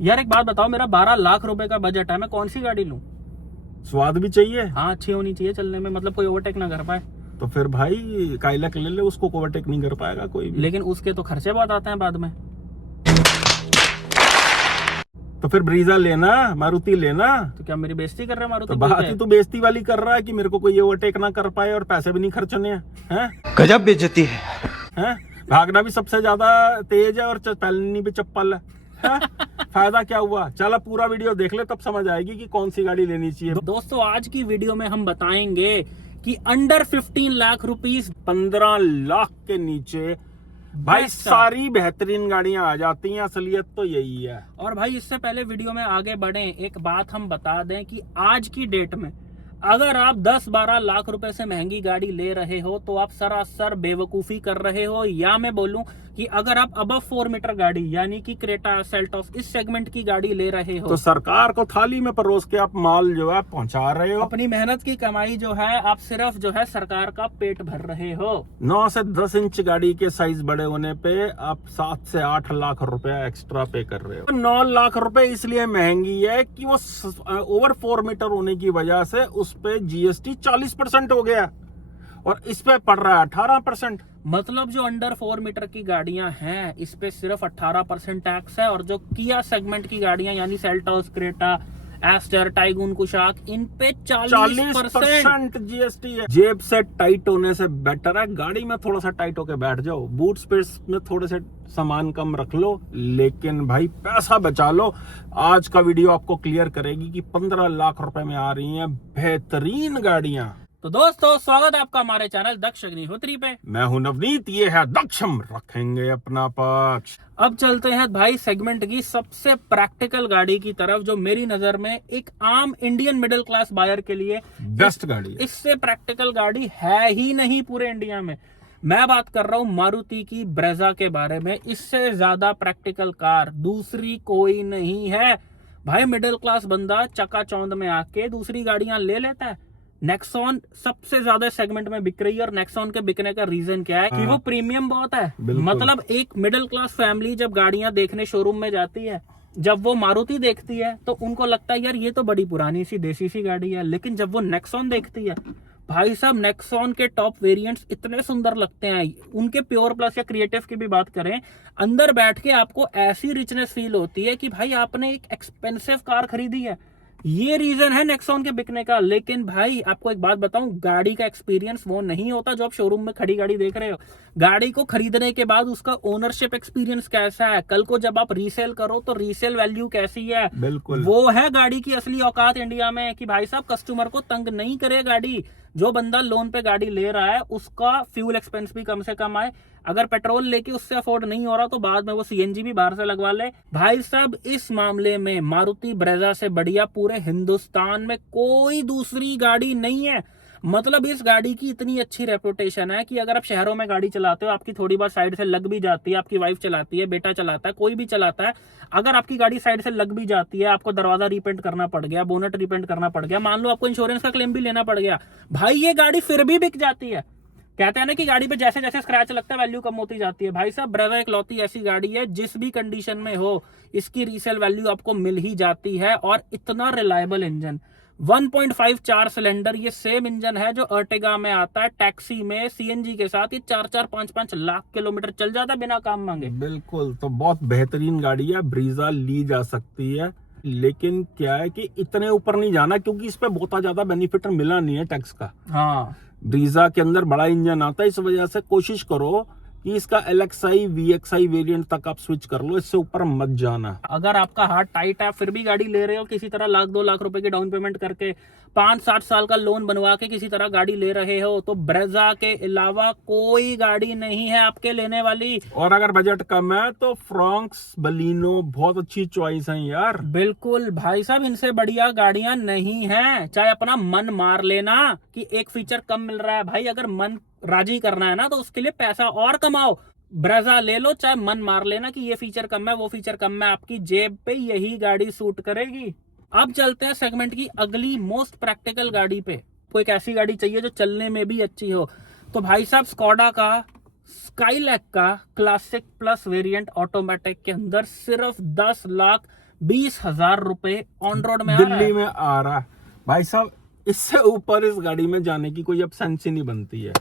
यार एक बात बताओ, मेरा 12 लाख रुपए का बजट है, मैं कौन सी गाड़ी लूं? स्वाद भी चाहिए। हाँ, अच्छी होनी चाहिए चलने में, मतलब कोई ओवरटेक ना कर पाए। तो फिर भाई काइलक ले ले, उसको ओवरटेक नहीं कर पाएगा कोई भी। लेकिन उसके तो खर्चे बहुत आते हैं बाद में। तो फिर ब्रीजा लेना, मारुति लेना। तो क्या मेरी बेइज्जती कर रहा है मारुति तो बोल बात के? ही तो बेइज्जती वाली कर रहा है कि मेरे को कोई ओवरटेक ना कर पाए और पैसे भी नहीं खर्चने हैं। गजब बेइज्जती है। हैं? भागना भी सबसे ज्यादा तेज है और पहननी भी चप्पल है। हैं? फायदा क्या हुआ? चल अब पूरा वीडियो देख ले, तब समझ आएगी कि कौन सी गाड़ी लेनी चाहिए। दोस्तों, आज की वीडियो में हम बताएंगे कि अंडर 15 लाख रुपीस 15 लाख के नीचे भाई बेस्ट सारी बेहतरीन गाड़ियां आ जाती हैं। असलियत तो यही है। और भाई इससे पहले वीडियो में आगे बढ़े, एक बात हम बता दें कि आज की डेट में अगर आप 10-12 लाख रुपए से महंगी गाड़ी ले रहे हो तो आप सरासर बेवकूफी कर रहे हो। या मैं बोलूं कि अगर आप अबव 4 मीटर गाड़ी यानी कि क्रेटा, सेल्टॉस इस सेगमेंट की गाड़ी ले रहे हो तो सरकार को थाली में परोस के आप माल जो है पहुंचा रहे हो। अपनी मेहनत की कमाई जो है आप सिर्फ जो है सरकार का पेट भर रहे हो। 9 से 10 इंच गाड़ी के साइज बड़े होने पे आप 7 से 8 लाख रुपया एक्स्ट्रा पे कर रहे हो। 9 लाख रुपए इसलिए महंगी है कि वो ओवर 4 मीटर होने की वजह से उस पे जीएसटी 40% हो गया और इस पे पड़ रहा है 18%। मतलब जो अंडर 4 मीटर की गाड़ियां हैं इस पे सिर्फ 18% टैक्स है, और जो किया सेगमेंट की गाड़ियां यानी Seltos, Creta, Astor, Taigun, Kushaq, इन पे 40% जीएसटी है। जेब से टाइट होने से बेटर है गाड़ी में थोड़ा सा टाइट होके बैठ जाओ, बूट स्पेस में थोड़े से सामान कम रख लो, लेकिन भाई पैसा बचा लो। आज का वीडियो आपको क्लियर करेगी कि 15 लाख रुपए में आ रही हैं बेहतरीन गाड़ियां। तो दोस्तों, स्वागत है आपका हमारे चैनल दक्ष अग्निहोत्री पे। मैं हूं नवनीत, ये है दक्षम, रखेंगे अपना पक्ष। अब चलते हैं भाई सेगमेंट की सबसे प्रैक्टिकल गाड़ी की तरफ, जो मेरी नजर में एक आम इंडियन मिडिल क्लास बायर के लिए बेस्ट गाड़ी है। इससे प्रैक्टिकल गाड़ी है ही नहीं पूरे इंडिया में। मैं बात कर रहा हूं मारुति की ब्रेजा के बारे में। इससे ज्यादा प्रैक्टिकल कार दूसरी कोई नहीं है। भाई मिडिल क्लास बंदा चकाचौंध में आके दूसरी गाड़ियां ले लेता है। नेक्सॉन सबसे ज्यादा सेगमेंट में बिक रही है, और नेक्सॉन के बिकने का रीजन क्या है कि वो प्रीमियम बहुत है। मतलब एक मिडिल क्लास फैमिली जब गाड़ियां देखने शोरूम में जाती है, जब वो मारुति देखती है तो उनको लगता है यार ये तो बड़ी पुरानी सी देसी सी गाड़ी है। लेकिन जब वो नेक्सॉन देखती है, भाई साहब नेक्सॉन के टॉप वेरिएंट्स इतने सुंदर लगते हैं। उनके प्योर प्लस या क्रिएटिव की भी बात करें, अंदर बैठ के आपको ऐसी रिचनेस फील होती है कि भाई आपने एक एक्सपेंसिव कार खरीदी है। ये रीजन है नेक्सॉन के बिकने का। लेकिन भाई आपको एक बात बताऊं, गाड़ी का एक्सपीरियंस वो नहीं होता जो आप शोरूम में खड़ी गाड़ी देख रहे हो। गाड़ी को खरीदने के बाद उसका ओनरशिप एक्सपीरियंस कैसा है, कल को जब आप रीसेल करो तो रीसेल वैल्यू कैसी है, बिल्कुल वो है गाड़ी की असली औकात इंडिया में। कि भाई साहब कस्टमर को तंग नहीं करे गाड़ी। जो बंदा लोन पे गाड़ी ले रहा है उसका फ्यूल एक्सपेंस भी कम से कम आए। अगर पेट्रोल लेके उससे अफोर्ड नहीं हो रहा तो बाद में वो सीएनजी भी बाहर से लगवा ले। भाई साहब इस मामले में मारुति ब्रेजा से बढ़िया पूरे हिंदुस्तान में कोई दूसरी गाड़ी नहीं है। मतलब इस गाड़ी की इतनी अच्छी रेपुटेशन है कि अगर आप शहरों में गाड़ी चलाते हो, आपकी थोड़ी बार साइड से लग भी जाती है, आपकी वाइफ चलाती है, बेटा चलाता है, कोई भी चलाता है, अगर आपकी गाड़ी साइड से लग भी जाती है, आपको दरवाजा रिपेंट करना पड़ गया, बोनट रिपेंट करना पड़ गया, मान लो आपको इंश्योरेंस का क्लेम भी लेना पड़ गया, भाई ये गाड़ी फिर भी बिक जाती है। कहते हैं ना कि गाड़ी पे जैसे जैसे स्क्रैच लगता है वैल्यू कम होती जाती है। भाई साहब ब्रेजा एक लौती ऐसी गाड़ी है जिस भी कंडीशन में हो इसकी रीसेल वैल्यू आपको मिल ही जाती है। और इतना रिलायबल इंजन, 1.5 4 सिलेंडर, ये सेम इंजन है जो अर्टिगा में आता है। टैक्सी में सीएनजी के साथ ये 4-4 5-5 लाख किलोमीटर चल जाता है बिना काम मांगे। बिल्कुल, तो बहुत बेहतरीन गाड़ी है, ब्रीजा ली जा सकती है। लेकिन क्या है कि इतने ऊपर नहीं जाना, क्योंकि इस पे बहुत ज्यादा बेनिफिट मिला नहीं है टैक्स का। हाँ, ब्रीजा के अंदर बड़ा इंजन आता है, इस वजह से कोशिश करो कि इसका LXI VXI वेरिएंट तक आप स्विच कर लो, इससे ऊपर मत जाना। अगर आपका हाथ टाइट है फिर भी गाड़ी ले रहे हो किसी तरह 1-2 लाख रुपए की डाउन पेमेंट करके, 5-7 साल का लोन बनवा के किसी तरह गाड़ी ले रहे हो, तो ब्रेजा के अलावा कोई गाड़ी नहीं है आपके लेने वाली। और अगर बजट कम है तो फ्रॉन्क्स, बलिनो बहुत अच्छी चॉइस है यार। बिल्कुल भाई साहब, इनसे बढ़िया गाड़ियां नहीं है। चाहे अपना मन मार लेना कि एक फीचर कम मिल रहा है, भाई अगर मन राजी करना है ना तो उसके लिए पैसा और कमाओ, ब्रेजा ले लो। चाहे मन मार लेना कि ये फीचर कम है, वो फीचर कम है, आपकी जेब पे यही गाड़ी सूट करेगी। अब चलते हैं सेगमेंट की अगली मोस्ट प्रैक्टिकल गाड़ी पे। कोई एक ऐसी गाड़ी चाहिए जो चलने में भी अच्छी हो, तो भाई साहब स्कोडा का स्काईलैक का क्लासिक प्लस वेरिएंट ऑटोमेटिक के अंदर सिर्फ 10 लाख 20,000 रुपए ऑन रोड में आ रहा दिल्ली है। में आ रहा है भाई साहब। इससे ऊपर इस गाड़ी में जाने की कोई अब सेंस ही नहीं बनती है।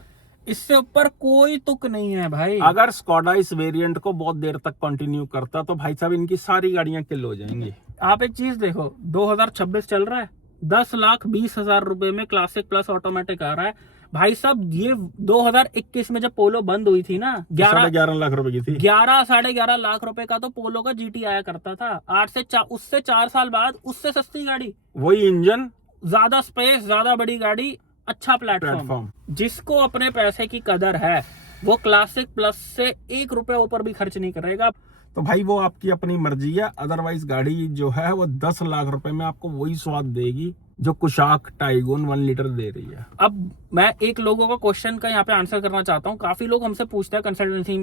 इससे ऊपर कोई तुक नहीं है भाई। अगर स्कोडा इस वेरिएंट को बहुत देर तक कंटिन्यू करता तो भाई साहब इनकी सारी गाड़ियां किल हो जाएंगी। आप एक चीज देखो, 2026 चल रहा है, 10,20,000 रुपए में क्लासिक प्लस ऑटोमेटिक आ रहा है भाई साहब। ये 2021 में जब पोलो बंद हुई थी ना, 11.5 लाख रुपए की थी। 11-11.5 लाख रुपए का तो पोलो का जीटी आया करता था। उससे 4 साल बाद उससे सस्ती गाड़ी, वही इंजन, ज्यादा स्पेस, ज्यादा बड़ी गाड़ी, अच्छा प्लेटफॉर्म। जिसको अपने पैसे की कदर है वो क्लासिक प्लस से 1 रुपए ऊपर भी खर्च नहीं करेगा। तो भाई वो आपकी अपनी मर्जी है। अदरवाइज गाड़ी जो है वो 10 लाख रुपए में आपको वही स्वाद देगी जो कुशाक टाइगोन 1 लीटर दे रही है। अब मैं एक लोगों का क्वेश्चन का यहाँ पे आंसर करना चाहता हूँ। काफी लोग हमसे पूछते हैं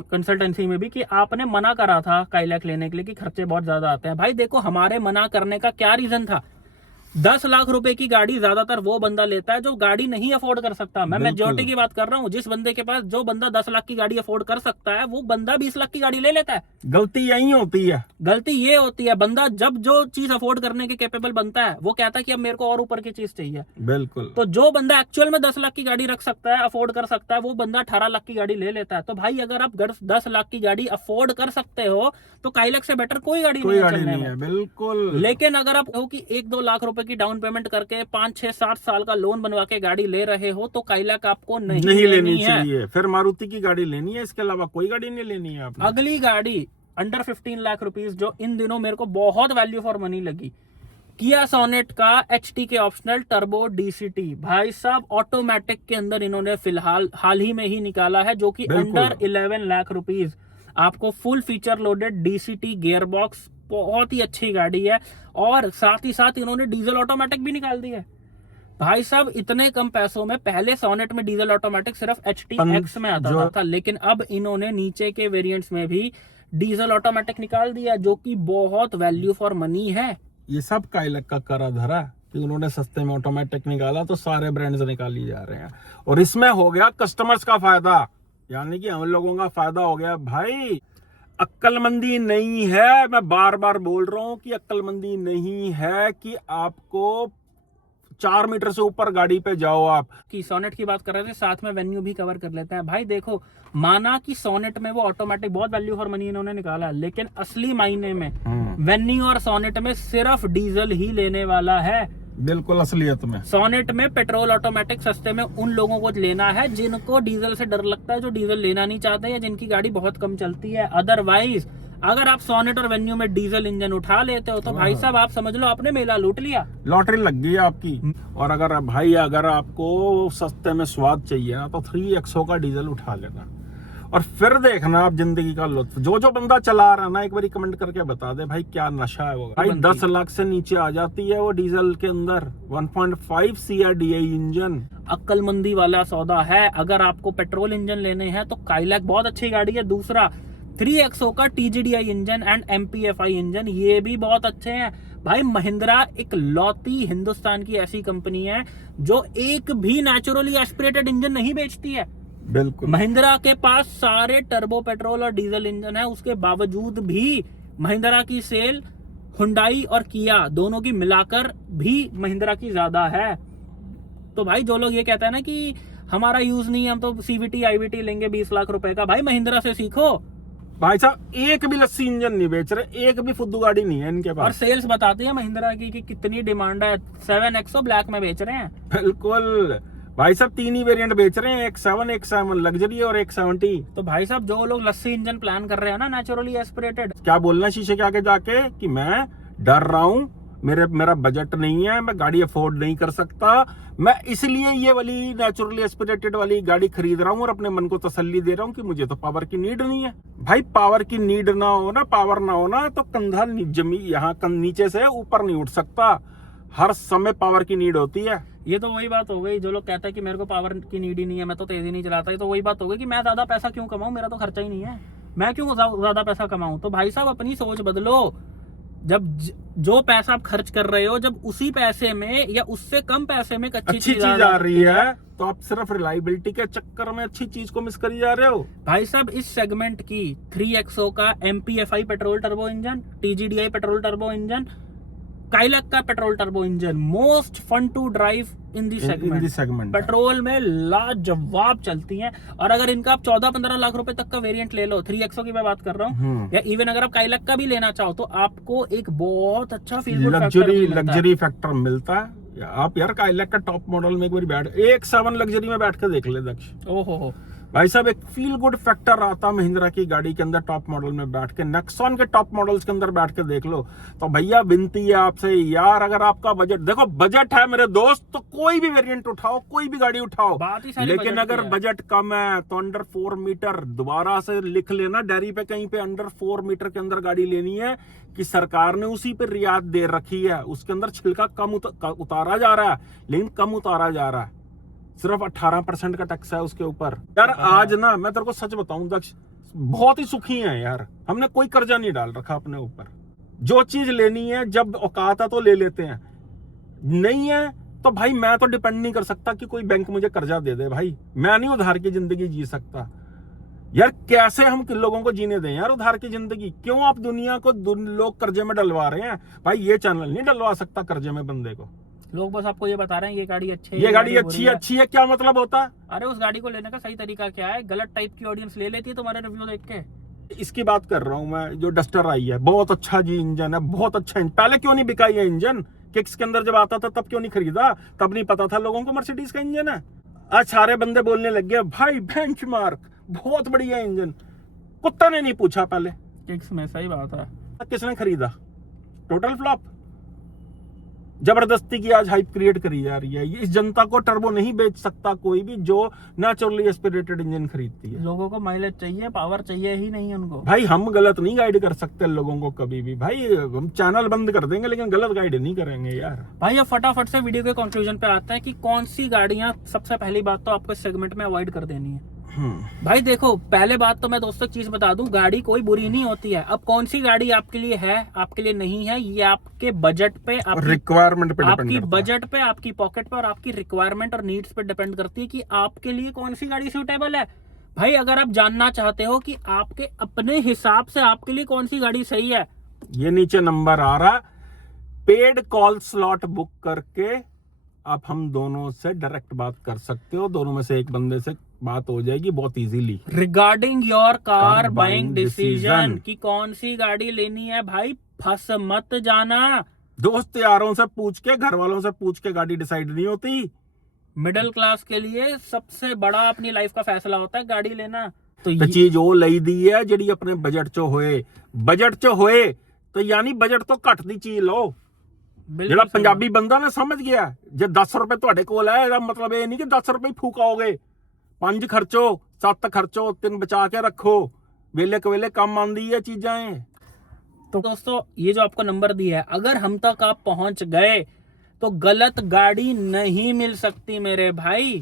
कंसल्टेंसी में भी कि आपने मना करा था काइलैक लेने के लिए कि खर्चे बहुत ज्यादा आते हैं। भाई देखो, हमारे मना करने का क्या रीजन था? 10 लाख रुपए की गाड़ी ज्यादातर वो बंदा लेता है जो गाड़ी नहीं अफोर्ड कर सकता। मैं मेजॉरिटी की बात कर रहा हूँ। जिस बंदे के पास, जो बंदा 10 लाख की गाड़ी अफोर्ड कर सकता है, वो बंदा 20 लाख की गाड़ी ले लेता है। गलती यही होती है। गलती ये होती है, बंदा जब जो चीज अफोर्ड करने के कैपेबल बनता है वो कहता है कि अब मेरे को और ऊपर की चीज चाहिए। बिल्कुल। तो जो बंदा एक्चुअल में 10 लाख की गाड़ी रख सकता है, अफोर्ड कर सकता है, वो बंदा 18 लाख की गाड़ी ले लेता है। तो भाई अगर आप 10 लाख की गाड़ी अफोर्ड कर सकते हो तो काइलैक से बेटर कोई गाड़ी नहीं है। बिल्कुल। लेकिन अगर आप हो कि 1-2 लाख रुपए की डाउन पेमेंट करके 5-6-7 साल का लोन बनवा के गाड़ी ले रहे हो तो काइलैक आपको नहीं लेनी चाहिए। फिर मारुति की गाड़ी लेनी है, इसके अलावा कोई गाड़ी नहीं लेनी है आपने। अगली गाड़ी अंडर 15 लाख रुपीस जो इन दिनों मेरे को बहुत वैल्यू फॉर मनी लगी, किया सोनेट का HT के ऑप्शनल टर्बो DCT। भाई साहब ऑटोमेटिक के अंदर इन्होंने फिलहाल हाल ही में ही निकाला है, जो कि अंडर 11 लाख रुपीस आपको full feature loaded DCT gear box, बहुत ही अच्छी गाड़ी है। और साथ ही साथ इन्होंने डीजल ऑटोमेटिक भी निकाल दी है। भाई साहब इतने कम पैसों में, पहले सोनेट में डीजल ऑटोमेटिक सिर्फ HTX में आता था, लेकिन अब इन्होंने नीचे के वेरिएंट्स में भी डीजल ऑटोमेटिक निकाल दिया, जो कि बहुत वैल्यू फॉर मनी है। ये सब काइलैक का करा धरा कि उन्होंने सस्ते में ऑटोमेटिक निकाला तो सारे ब्रांड्स निकाली जा रहे हैं। और इसमें हो गया कस्टमर्स का फायदा, यानी कि हम लोगों का फायदा हो गया। भाई अक्लमंदी नहीं है, मैं बार बार बोल रहा हूं कि अक्लमंदी नहीं है कि आपको 4 मीटर से ऊपर गाड़ी पे जाओ। आप कि सोनेट की बात कर रहे थे, साथ में वेन्यू भी कवर कर लेते हैं। भाई देखो, माना कि सोनेट में वो ऑटोमेटिक बहुत वैल्यू फॉर मनी इन्होंने निकाला, लेकिन असली मायने में वेन्यू और सोनेट में सिर्फ डीजल ही लेने वाला है। बिल्कुल असलियत में सोनेट में पेट्रोल ऑटोमेटिक सस्ते में उन लोगों को लेना है जिनको डीजल से डर लगता है, जो डीजल लेना नहीं चाहते या जिनकी गाड़ी बहुत कम चलती है। अदरवाइज अगर आप सोनेट और वेन्यू में डीजल इंजन उठा लेते हो तो भाई साहब आप समझ लो आपने मेला लूट लिया, लॉटरी लग गई आपकी। और अगर भाई अगर आपको सस्ते में स्वाद चाहिए ना तो 3XO का डीजल उठा लेना और फिर देखना आप जिंदगी का लुत्फ। जो बंदा चला रहा है ना, एक बार कमेंट करके बता दे भाई क्या नशा है वो। भाई 10 लाख से नीचे आ जाती है वो डीजल के अंदर 1.5 CRDI इंजन। अक्लमंदी वाला सौदा है। अगर आपको पेट्रोल इंजन लेने हैं तो काइलैक बहुत अच्छी गाड़ी है। दूसरा 3XO का TGDI engine and MPFI engine, ये भी बहुत अच्छे हैं। भाई महिंद्रा एक लौती हिंदुस्तान की ऐसी कंपनी है जो एक भी नेचुरली एस्पिरेटेड इंजन नहीं बेचती है। बिल्कुल। महिंद्रा के पास सारे टर्बो पेट्रोल और डीजल इंजन है, उसके बावजूद भी महिंद्रा की सेल हुंडई और किया दोनों की मिलाकर भी महिंद्रा की ज्यादा है। तो भाई जो लोग ये कहते हैं ना कि हमारा यूज नहीं है, हम तो CVT IVT लेंगे 20 लाख रुपए का, भाई महिंद्रा से सीखो। भाई साहब एक भी लस्सी इंजन नहीं बेच रहे, एक भी फुद्दू गाड़ी नहीं है इनके पास। और सेल्स बताती है महिंद्रा की कि कितनी डिमांड है। 7XO ब्लैक में बेच रहे हैं। बिल्कुल भाई साहब 3 ही वेरिएंट बेच रहे हैं, एक 7, एक 7 लग्जरी और एक 70। तो भाई साहब जो लोग लस्सी इंजन प्लान कर रहे हैं ना नेचुरली एस्पिरेटेड, क्या बोलना शीशे के आगे जाके कि मैं डर रहा हूँ, मेरा बजट नहीं है, मैं गाड़ी अफोर्ड नहीं कर सकता, मैं इसलिए ये वाली नेचुरली एस्पिरेटेड वाली गाड़ी खरीद रहा हूँ और अपने मन को तसल्ली दे रहा हूँ कि मुझे तो पावर की नीड नहीं है। भाई पावर की नीड ना हो ना, पावर ना हो ना तो कंधा जमी यहाँ नीचे से ऊपर नहीं उठ सकता। हर समय पावर की नीड होती है। ये तो वही बात हो गई, जो लोग कहते हैं कि मेरे को पावर की नीड ही नहीं है, मैं तो तेजी नहीं चलाता, ये तो वही बात हो गई कि मैं ज्यादा पैसा क्यों कमाऊं, मेरा तो खर्चा ही नहीं है, मैं क्यों ज्यादा पैसा कमाऊं। तो भाई साहब अपनी सोच बदलो। जो पैसा आप खर्च कर रहे हो, जब उसी पैसे में या उससे कम पैसे में अच्छी चीज आ रही है, तो आप सिर्फ रिलायबिलिटी के चक्कर में अच्छी चीज को मिस करी जा रहे हो। भाई साहब, इस सेगमेंट की 3XO का MPFI petrol turbo engine, TGDI petrol turbo engine, Kylaq का petrol turbo engine, most fun to drive in the segment. Petrol में लाजवाब चलती हैं। और अगर इनका आप 14-15 लाख रुपए तक का वेरिएंट ले लो, 3XO की मैं बात कर रहा हूँ, या इवन अगर आप काइलैक का भी लेना चाहो, तो आपको एक बहुत अच्छा लग्जरी फैक्टर मिलता है। आप यार काइलैक का टॉप मॉडल में एक बार बैठ, एक 7 लग्जरी में बैठ के देख ले दक्ष, ओहो भाई साहब, एक फील गुड फैक्टर आता महिंद्रा की गाड़ी के अंदर टॉप मॉडल में बैठ के। नेक्सॉन के टॉप मॉडल्स के अंदर बैठ के देख लो। तो भैया विनती है आपसे यार, अगर आपका बजट, देखो बजट है मेरे दोस्त, तो कोई भी वेरिएंट उठाओ, कोई भी गाड़ी उठाओ, लेकिन अगर बजट कम है तो अंडर 4 मीटर, दोबारा से लिख लेना डायरी पे कहीं पे, अंडर 4 मीटर के अंदर गाड़ी लेनी है कि सरकार ने उसी पे रियायत दे रखी है, उसके अंदर छिलका कम उतारा जा रहा है, लेकिन कम उतारा जा रहा है, सिर्फ 18% का टैक्स है उसके ऊपर। यार आज ना मैं तेरे को सच बताऊं दक्ष, बहुत ही सुखी हैं यार, हमने कोई कर्जा नहीं डाल रखा अपने ऊपर। जो चीज लेनी है जब औकात है तो ले लेते हैं, नहीं है तो भाई मैं तो डिपेंड नहीं कर सकता कि कोई बैंक मुझे कर्जा दे दे। भाई मैं नहीं उधार की जिंदगी जी सकता यार। कैसे हम लोगों को जीने दें यार उधार की जिंदगी? क्यों आप दुनिया को लोग कर्जे में डलवा रहे हैं? भाई ये चैनल नहीं डलवा सकता कर्जे में बंदे को। लोग बस आपको ये बता रहे हैं ये गाड़ी अच्छी है, ये गाड़ी अच्छी है, क्या मतलब होता है? अरे उस गाड़ी को लेने का सही तरीका क्या है? गलत टाइप की ऑडियंस ले लेती है तुम्हारे रिव्यू देख के। इसकी बात कर रहा हूं मैं, जो डस्टर आई है, बहुत अच्छा जी इंजन है, बहुत अच्छा इंजन। पहले क्यों नहीं बिका ये इंजन? किक्स के अंदर जब आता था तब क्यों नहीं खरीदा? तब नहीं पता था लोगों को मर्सिडीज का इंजन है। आज सारे बंदे बोलने लग गए भाई बेंचमार्क बहुत बढ़िया इंजन। कुत्ता ने नहीं पूछा पहले किक्स में, सही बात है। किसने खरीदा? Total flop. जबरदस्ती की आज हाइप क्रिएट करी जा रही है। इस जनता को टर्बो नहीं बेच सकता कोई भी जो नेचुरली एस्पिरेटेड इंजन खरीदती है। लोगों को माइलेज चाहिए, पावर चाहिए ही नहीं उनको। भाई हम गलत नहीं गाइड कर सकते लोगों को कभी भी। भाई हम चैनल बंद कर देंगे लेकिन गलत गाइड नहीं करेंगे यार। भाई अब फटाफट से वीडियो के कंक्लूजन पे आता है कि कौन सी गाड़ियां, सबसे पहली बात तो आपको इस सेगमेंट में अवॉइड कर देनी है। भाई देखो, पहले बात तो मैं दोस्तों चीज बता दूं, गाड़ी कोई बुरी नहीं होती है। अब कौन सी गाड़ी आपके लिए है, आपके लिए नहीं है, ये आपके बजट पे, रिक्वायरमेंट पे, आपकी बजट पे, आपकी पॉकेट पे और आपकी रिक्वायरमेंट और नीड्स पे डिपेंड करती है कि आपके लिए कौन सी गाड़ी सूटेबल है। भाई अगर आप जानना चाहते हो कि आपके अपने हिसाब से आपके लिए कौन सी गाड़ी सही है, ये नीचे नंबर आ रहा, पेड कॉल स्लॉट बुक करके आप हम दोनों से डायरेक्ट बात कर सकते हो। दोनों में से एक बंदे से बात हो जाएगी बहुत easily regarding your car buying decision कि कौन सी गाड़ी लेनी है। भाई फंस मत जाना। दोस्त यारों से पूछ के, घर वालों से पूछ के गाड़ी डिसाइड नहीं होती। मिडिल क्लास के लिए सबसे बड़ा अपनी लाइफ का फैसला होता है गाड़ी लेना। तो चीज वो लई दी है ਜਿਹੜੀ अपने बजट चो होए तो यानी बजट तो घट दी चीज लो। ਜਿਹੜਾ ਪੰਜਾਬੀ ਬੰਦਾ ਨਾ ਸਮਝ ਗਿਆ, ਜੇ 10 ਰੁਪਏ ਤੁਹਾਡੇ ਕੋਲ ਹੈ ਇਹਦਾ ਮਤਲਬ ਇਹ ਨਹੀਂ ਕਿ 10 ਰੁਪਏ ਫੂਕਾਓਗੇ। 5 ਖਰਚੋ, 7 ਖਰਚੋ, 3 बचा के रखो, वेले कवेले काम आंदी है चीजें। तो दोस्तों ये जो आपको नंबर दिया है, अगर हम तक आप पहुंच गए तो गलत गाड़ी नहीं मिल सकती मेरे भाई।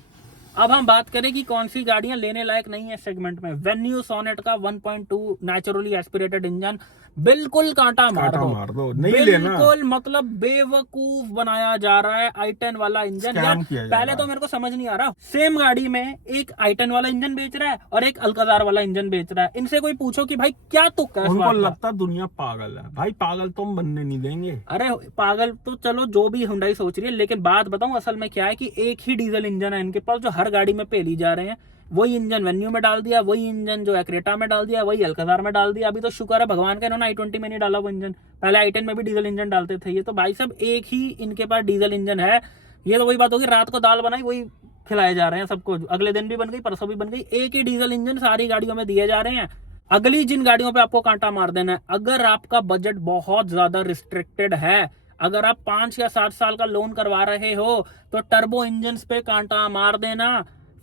अब हम बात करें कि कौन सी गाड़ियां लेने लायक नहीं है सेगमेंट में। वेन्यू सोनेट का 1.2 नेचुरली एस्पिरेटेड इंजन बिल्कुल कांटा मार दो, नहीं बिल्कुल लेना। मतलब बेवकूफ बनाया जा रहा है i10 वाला इंजन। यार पहले तो मेरे को समझ नहीं आ रहा, सेम गाड़ी में एक i10 वाला इंजन बेच रहा है और एक अल्काजार वाला इंजन बेच रहा है। इनसे कोई पूछो कि भाई क्या तुक्का है? उनको लगता दुनिया पागल है। भाई पागल तो हम बनने नहीं देंगे। अरे पागल तो चलो जो भी हुंडई सोच रही है, लेकिन बात बताऊं असल में क्या है कि एक ही डीजल इंजन है इनके पास जो हर गाड़ी में पेली जा रहे हैं। वही इंजन वेन्यू में डाल दिया, वही इंजन जो है क्रेटा में डाल दिया, वही अल्काजार में डाल दिया। अभी तो शुक्र है भगवान का इन्होंने i20 में नहीं डाला वो इंजन, पहले i10 में भी डीजल इंजन डालते थे ये। तो भाई साहब एक ही इनके पास डीजल इंजन है। ये तो वही बात होगी, रात को दाल बनाई वही खिलाए जा रहे हैं सबको, अगले दिन भी बन गई, परसों भी बन गई। एक ही डीजल इंजन सारी गाड़ियों में दिए जा रहे हैं। अगली जिन गाड़ियों पे आपको कांटा मार देना है, अगर आपका बजट बहुत ज्यादा रिस्ट्रिक्टेड है, अगर आप 5 या 7 साल का लोन करवा रहे हो तो टर्बो इंजन पे कांटा मार देना।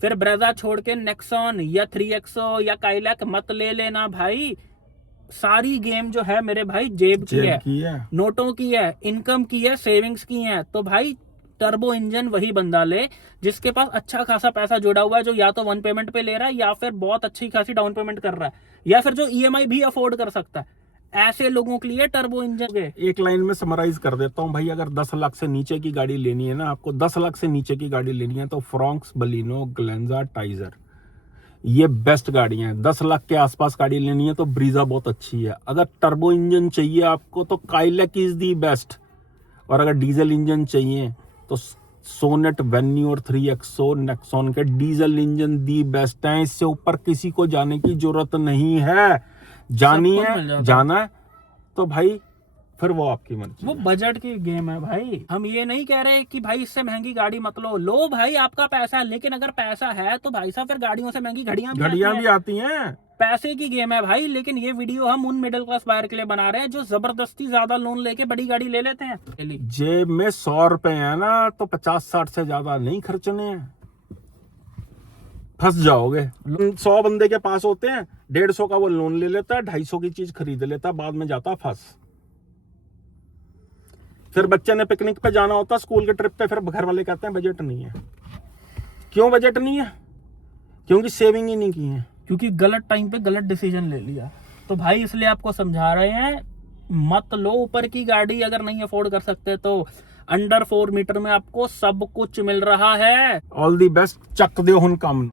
फिर ब्रेजा छोड़ के नेक्सॉन या 3XO या काइलैक मत ले लेना भाई। सारी गेम जो है मेरे भाई जेब की है, नोटों की है, इनकम की है, सेविंग्स की है। तो भाई टर्बो इंजन वही बंदा ले जिसके पास अच्छा खासा पैसा जुड़ा हुआ है, जो या तो 1 पेमेंट पे ले रहा है या फिर बहुत अच्छी खासी डाउन पेमेंट कर रहा है, या फिर जो EMI भी अफोर्ड कर सकता है। ऐसे लोगों के लिए टर्बो इंजन है। एक लाइन में समराइज कर देता हूँ भाई, अगर 10 लाख से नीचे की गाड़ी लेनी है ना, आपको 10 लाख से नीचे की गाड़ी लेनी है तो फ्रोंक्स, बलिनो, ग्लेंजा, टाइजर, ये बेस्ट गाड़ियां हैं। 10 लाख के आसपास गाड़ी लेनी है तो ब्रीजा बहुत अच्छी है। अगर टर्बो इंजन चाहिए आपको तो काइलैक इज दी बेस्ट, और अगर डीजल इंजन चाहिए तो सोनेट, वेन्यू और 3XO, नेक्सॉन के डीजल इंजन दी बेस्ट हैं। इससे ऊपर किसी को जाने की जरूरत नहीं है। जानी सब कुछ मिल है, जाता जाना है तो भाई फिर वो आपकी मर्जी वो है। बजट की गेम है भाई। हम ये नहीं कह रहे कि भाई इससे महंगी गाड़ी मत लो भाई, आपका पैसा है। लेकिन अगर पैसा है तो भाई साहब फिर गाड़ियों से महंगी घड़ियां भी आती हैं। पैसे की गेम है भाई। लेकिन ये वीडियो हम उन मिडिल क्लास बायर के लिए बना रहे हैं जो जबरदस्ती ज्यादा लोन लेके बड़ी गाड़ी ले लेते हैं। जेब में 100 रुपए है ना तो 50-60 से ज्यादा नहीं खर्चने हैं, फंस जाओगे। 100 बंदे के पास होते हैं, 150 का वो लोन ले लेता है, 250 की चीज खरीद लेता है, बाद में जाता फंस। फिर बच्चे ने पिकनिक पे जाना होता, स्कूल के ट्रिप पे, फिर घर वाले कहते हैं बजट नहीं है। क्यों बजट नहीं है? क्योंकि सेविंग ही नहीं की है, क्योंकि गलत टाइम पे गलत डिसीजन ले लिया। तो भाई इसलिए आपको समझा रहे हैं, मत लो ऊपर की गाड़ी। अगर नहीं अफोर्ड कर सकते तो अंडर 4 मीटर में आपको सब कुछ मिल रहा है। ऑल दी बेस्ट, चक दे हुन काम।